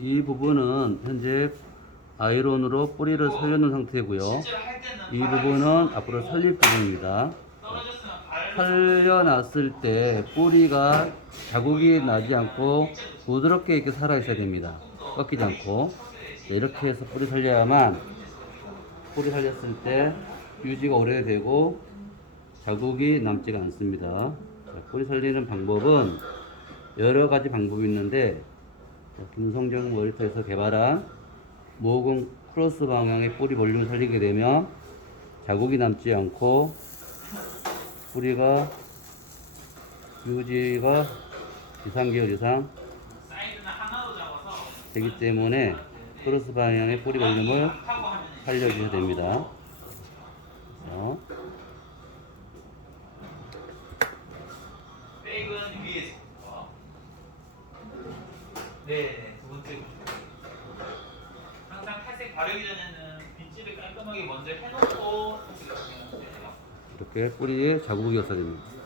이 부분은 현재 아이론으로 뿌리를 살려놓은 상태고요. 이 부분은 앞으로 살릴 부분입니다. 살려놨을 때 뿌리가 자국이 나지 않고 부드럽게 이렇게 살아 있어야 됩니다. 꺾이지 않고 자, 이렇게 해서 뿌리 살려야만 뿌리 살렸을 때 유지가 오래되고 자국이 남지가 않습니다. 자, 뿌리 살리는 방법은 여러 가지 방법이 있는데 자, 김성정 머리터에서 개발한 모공 크로스 방향의 뿌리 볼륨을 살리게 되면 자국이 남지 않고 뿌리가 유지가 2, 3개월 이상 되기 때문에 크로스 방향의 뿌리 볼륨을 살려주셔야 됩니다. 자, 백은 위에서 어. 네, 두 번째 항상 탈색 바르기 전에는 빗질을 깔끔하게 먼저 해놓고. 이렇게 뿌리에 자국이 없어야 됩니다.